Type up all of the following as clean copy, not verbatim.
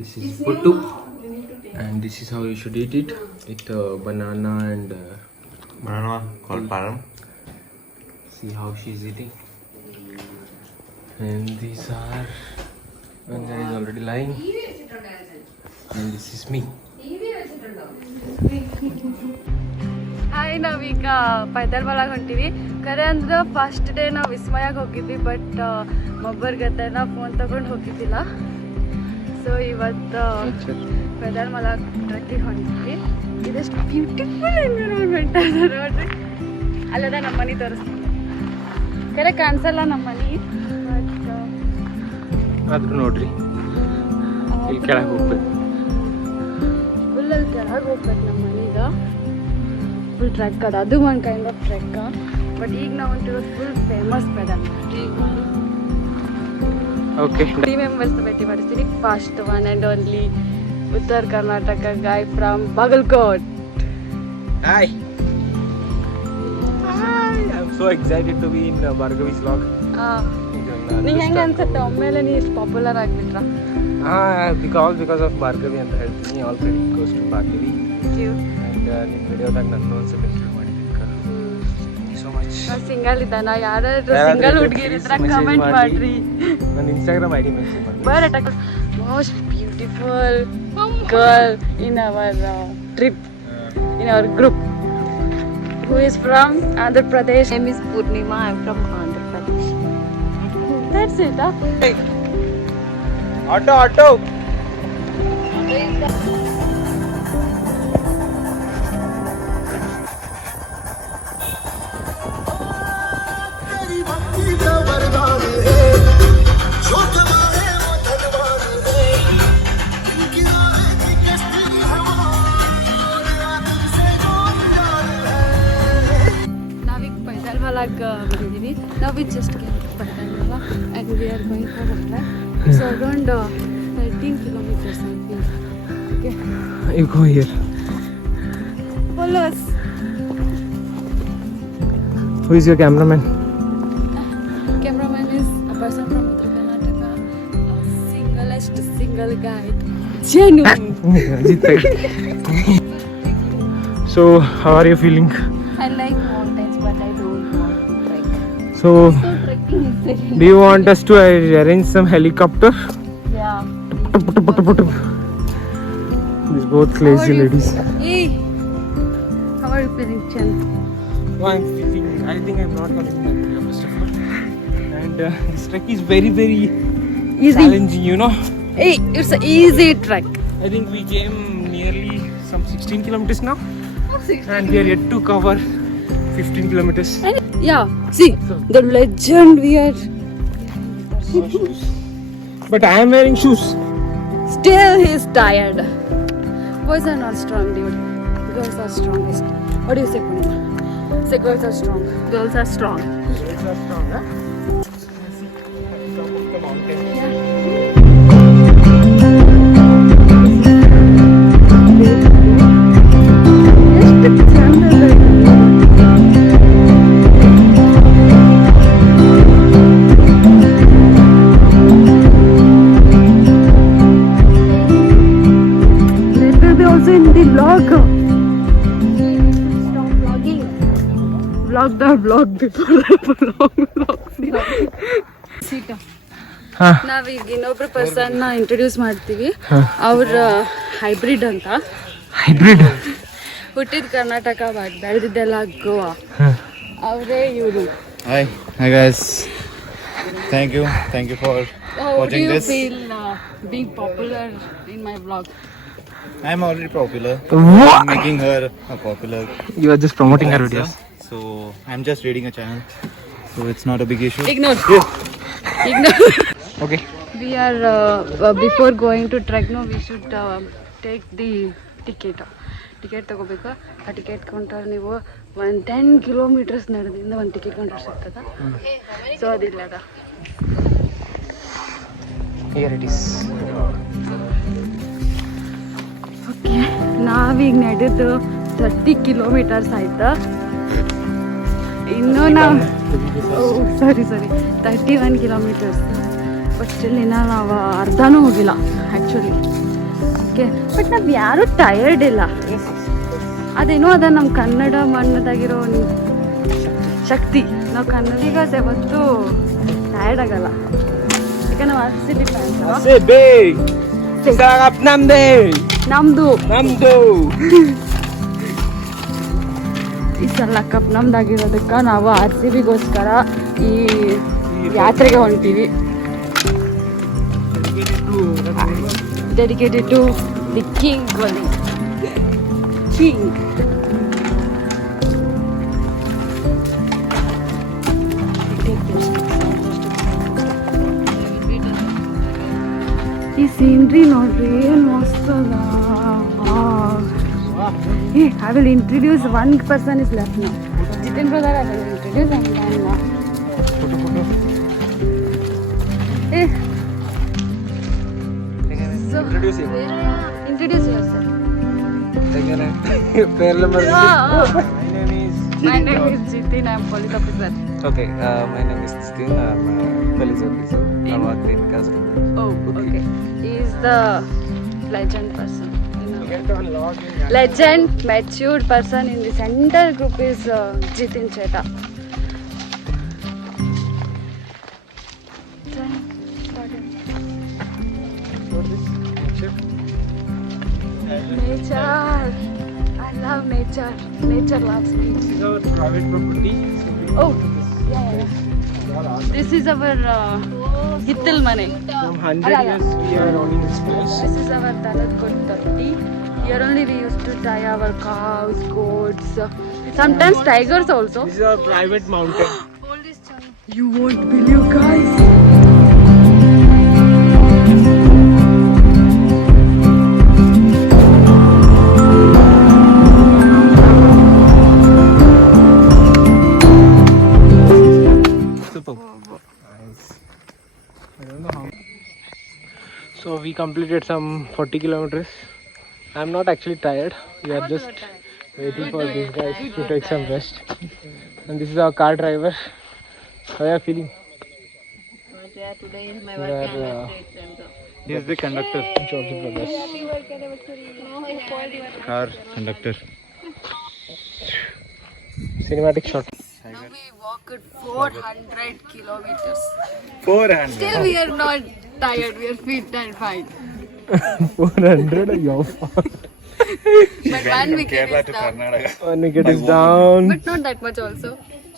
This is puttu, and this is how you should eat it with banana and banana called param. see how she's eating. And these are Anja is already lying, and this is me. Hi ನಾವೀಗ ಪೈದಲ್ ಒಳಗೆ ಹೊಂಟೀವಿ. ಕರೆ ಅಂದ್ರೆ first day ನಾವು ವಿಸ್ಮಯಕ್ಕೆ ಹೋಗಿದ್ವಿ, but ಒಬ್ಬರಿಗೆ ನಾವು phone ತಗೊಂಡು ಹೋಗಿದ್ದಿಲ್ಲ. So ಇವತ್ತು ಪೈದಲ್ ಒಳಗೆ ಟ್ರೆಕ್ಕಿಗೆ ಹೊಂಟಿದ್ವಿ. ಇದೆಷ್ಟು ಬ್ಯೂಟಿಫುಲ್ ಎನ್ವಿರಾನ್ಮೆಂಟ್ ಅದ ನೋಡ್ರಿ. ಅಲ್ಲದ ನಮ್ಮ ಮನೆ ತೋರಿಸ್ತೀನಿ. ಕರೆ ಕಾಣಿಸಲ್ಲ ನಮ್ಮ ಮನೆ, ಬಟ್ ಆದ್ರೂ ನೋಡ್ರಿ ಇಲ್ಲಿ ಕೆಳಗೆ ಹೋಗ್ಬೇಕು. ಫುಲ್ ಅಲ್ಲಿ ಕೆಳಗೆ ಹೋಗ್ಬೇಕು ನಮ್ಮ ಮನೆಗೆ. ಫುಲ್ ಟ್ರೆಕ್ ಅದ, ಅದು ಒಂದು ಕೈಂಡ್ ಆಫ್ ಟ್ರೆಕ್. ಬಟ್ ಈಗ ನಾವು ಹೊಂಟಿರೋದು ಫುಲ್ ಫೇಮಸ್ ಪೆದಲ್. ಓಕೆ, 3 ಮೆಂಬರ್ಸ್ ಭೇಟಿ ಮಾಡಿಸ್ತೀನಿ. First one and only Uttara Karnataka guy from Bagalkot. Hi. I'm so excited to be in Bhargavi's vlog. ನಿಂಗೆ ಹೆಂಗೆ ಅನ್ಸುತ್ತೆ ಒಮ್ಮೆಲೆ ನೀ ಇಷ್ಟು ಪಾಪ್ಯುಲರ್ ಆಗಿಬಿಟ್ರ? Because of Bhargavi ಅಂತ ಹೇಳ್ತೀನಿ. All credit goes to Bhargavi. And ನಿಮ್ಮ ವಿಡಿಯೋದಾಗ ನನ್ನ ಒಂದ್ಸಲ ಹೆಲ್ಪ್ ಮಾಡಿದ್ದಕ್ಕೆ ಸೊ ಮಚ್. ಸಿಂಗಲ್ ಇದ್ದಾನ? ಯಾರಾದ್ರೂ ಸಿಂಗಲ್ ಹುಡುಗಿರಿದ್ರ ಕಮೆಂಟ್ ಮಾಡ್ರಿ. ನನ್ನ ಇನ್ಸ್ಟಾಗ್ರಾಮ್ ಐಡಿ ಮೆನ್ಷನ್ ಮಾಡಿ. But most beautiful girl in our trip, in our group, who is from Andhra Pradesh. My name is Purnima. I am from Andhra Pradesh. That's it. Hey. Auto. ನಾವೀಗ ಪೈದಲ್ ಒಳಗೆ ಬಂದಿದ್ದೀವಿ. ನಾವು just ಪೈದಲ್ and we are going for a trek. It's around 13 kilometers, I think. Okay. You go here. Follow us. Who is your cameraman? Cameraman is a person from Uttar Karnataka, a single guy. Genuine. So, how are you feeling? I like mountains, but I don't want to trek. So, So trekking is very do you want us to arrange some helicopter? yeah. These both lazy ladies. Hey, how are you feeling, Chen? Oh, I'm feeling. I think I'm not going to be that first of all. And this trek is very, very Easy. challenging. You know. Hey, it's an easy trek. I think we came nearly some 16 kilometers now, and we are yet to cover 15 kilometers. Yeah, see, the legend we are. But I am wearing shoes. Still, he's tired. Boys are not strong, dude. Girls are strongest. What do you say, Purnima? Say girls are strong. Girls are strong. Legs are strong, huh? Let's see at the top of the mountain. ಎಷ್ಟು ಚಂದ ಅದ ಇದು. Let me be also in the vlog. Stop vlogging. Vlog the vlog before the vlog. Sit. ಹಾ. ನಾವೀಗ ಇನ್ನೊಬ್ರು ಪರ್ಸನ್ನ introduce ಮಾಡ್ತೀವಿ. ಅವ್ರ hybrid ಅಂತ. Hybrid. ಹುಟ್ಟಿದ ಕರ್ನಾಟಕ ಬಟ್ ಬೆಳೆದಿದ್ದೆಲ್ಲ ಗೋವಾ. ಅವರೇ ಇವರು. Hi guys. Thank you for How do watching you this. feel being popular in my vlog? I'm already popular. What? I'm making her a popular. You are just promoting her videos. So I'm just reading a channel. So it's not a big issue. Ignore. Okay. We are before going to trek, no, we should take the ticket. Ticket ತಗೋಬೇಕು. ಆ ticket counter ನೀವು 10 kilometres ನಡೆದಿಂದ ಒಂದು ticket counter ಸಿಗ್ತದೆ. So ಅದಿಲ್ಲ ಅದ. Here it is. Okay, ನಾವೀಗ ನಡೆದು 30 kilometres ಆಯ್ತು. ಇನ್ನೂ ನಾವು ಸಾರಿ 31 ಕಿಲೋಮೀಟರ್ಸ್. ಬಟ್ ಸ್ಟಿಲ್ ಇನ್ನೂ ನಾವು ಅರ್ಧನೂ ಹೋಗಿಲ್ಲ ಆ್ಯಕ್ಚುಲಿ. ಓಕೆ, ಬಟ್ ನಾವು ಯಾರೂ ಟಯರ್ಡ್ ಇಲ್ಲ. ಅದೇನೋ ಅದ ನಮ್ಮ ಕನ್ನಡ ಮಣ್ಣದಾಗಿರೋ ಒಂದು ಶಕ್ತಿ. ನಾವು ಕನ್ನಡಿಗಸ್ ಯಾವತ್ತೂ ಟಯರ್ಡ್ ಆಗಲ್ಲ. ಈಗ ನಾವು RCB ಫ್ಯಾನ್ಸ್. ನಮ್ದು ಈ ಸಲ ಕಪ್ ನಮ್ದಾಗಿರೋದಕ್ಕೆ ನಾವು RCBಗೋಸ್ಕರ ಈ ಯಾತ್ರೆಗೆ ಹೊಂಟೀವಿ. Dedicated to the king Kohli. King ಈ ಸೀನ್ರಿ ನೋಡ್ರಿ ಏನು ಮಸ್ತ್ ಅದ. I will introduce one person is left now. Jitin brother, I will introduce and then so introduce yourself. My name is Jitin. I am police officer. Okay, my name is Jitin. I am a police officer. I work in Kasaragod. Oh, okay. He is the legend person. Legend, matured person in this entire group is Jitin Cheta. Nature. I love nature. Nature loves me. This is our private property. Oh, yeah. This is our Hittil Mane. From 100 years we are owning this place. This is our Tanadkot Tatti. Here only we used to tie our cows, goats, sometimes tigers also. This is our private mountain. You won't believe, guys. Super. Nice. I don't know how. So we completed some 40 kilometers. I'm not actually tired. We are just waiting for these guys to take some rest. And this is our car driver. How are you feeling? Today is my We are He is the conductor. George Brothers. Car conductor. Cinematic shot. Now we walked 400 kilometers. 400. Still we are not tired. We are fit and fine. 400 your fault. But one wicket Kerala is to down. Karnataka. One wicket is down. But not that much also.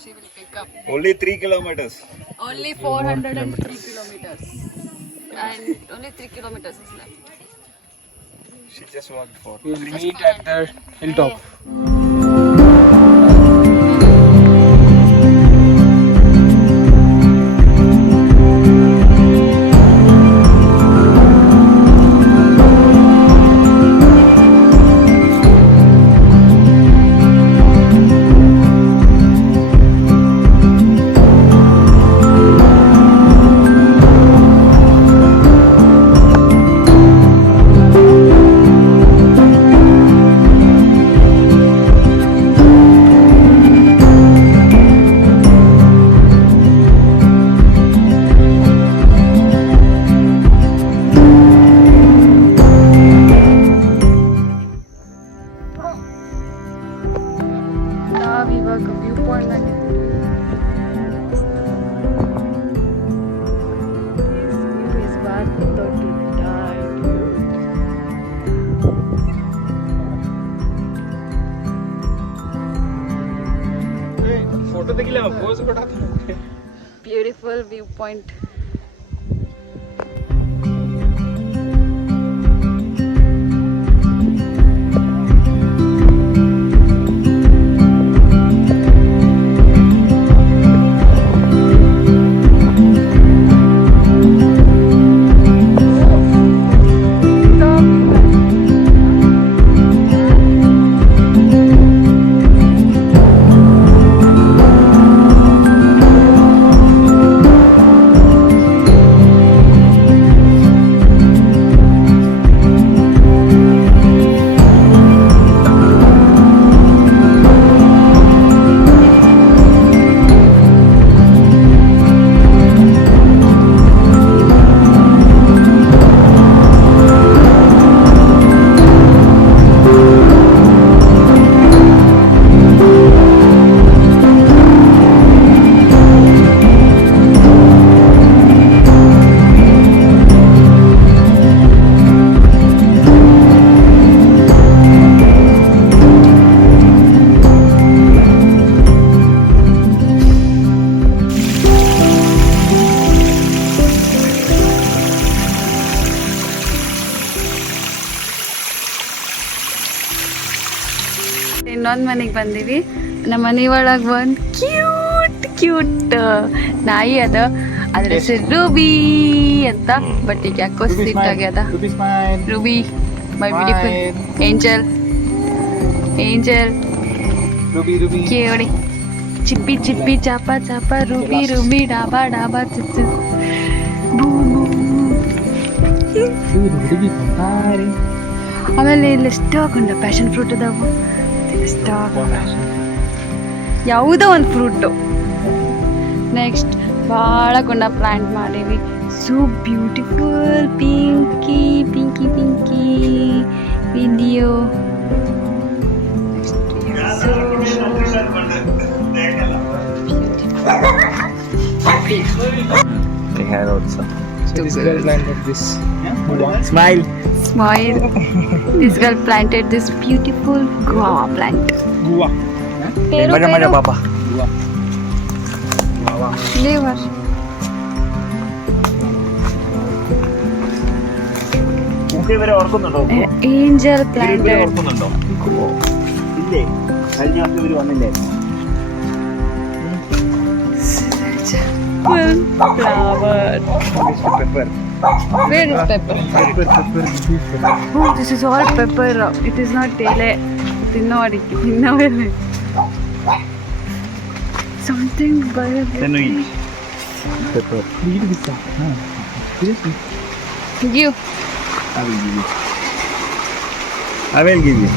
She will pick up. Only 3 kilometers. Only 403 kilometers. And only 3 kilometers is left. She just walked 4. We'll meet at the hilltop. ನಾವಿವಾಗ view point photo देखिए pose ಕೊಡಾ beautiful view point. ಇನ್ನೊಂದು ಮನೆಗೆ ಬಂದೀವಿ. ನಮ್ಮ ಮನೆ ಒಳಗೆ ಒಂದು ಕ್ಯೂಟ್ ನಾಯಿ ಅದ. ಅದ್ರ ಹೆಸರು ರೂಬಿ ಅಂತ. ಬಟ್ ಈಗ ಯಾಕೋ ಸಿಟ್ ಆಗ್ಯದ. ರೂಬಿ ಮೈ ಬ್ಯೂಟಿಫುಲ್ ಏಂಜಲ್ ಕೇಳಿ ಚಿಪ್ಪಿ ಚಿಪ್ಪಿ ಚಾಪ ಚಾಪ ರೂಬಿ ಡಾಬಾ ಚುಚ್ಚು ಆಮೇಲೆ ಇಲ್ಲಿ ಎಷ್ಟು ಹಾಕೊಂಡ ಪ್ಯಾಷನ್ ಫ್ರೂಟ್ ಅದಾವು. ಎಷ್ಟು ಯಾವುದೋ ಒಂದು ಫ್ರೂಟು. ನೆಕ್ಸ್ಟ್ ಭಾಳ ಕೊಂಡ ಪ್ಲಾಂಟ್ ಮಾಡೀವಿ. So beautiful Pinky video. They had also. This girl planted this. Smile. This girl planted this beautiful guava plant. Pero, Maja papa. Liver. ഇവരെ ഓർക്കുന്നുണ്ടോ? Angel planted. ഓർക്കുന്നുണ്ടോ? ഇല്ലേ? കഴിഞ്ഞ വർഷം ഇവര് വന്നില്ലേ? Flower. Pepper. Where is pepper? Oh, this is all pepper. It is not tele. Tinnavele. Something bad. Then we eat. Pepper. Give. I will give you.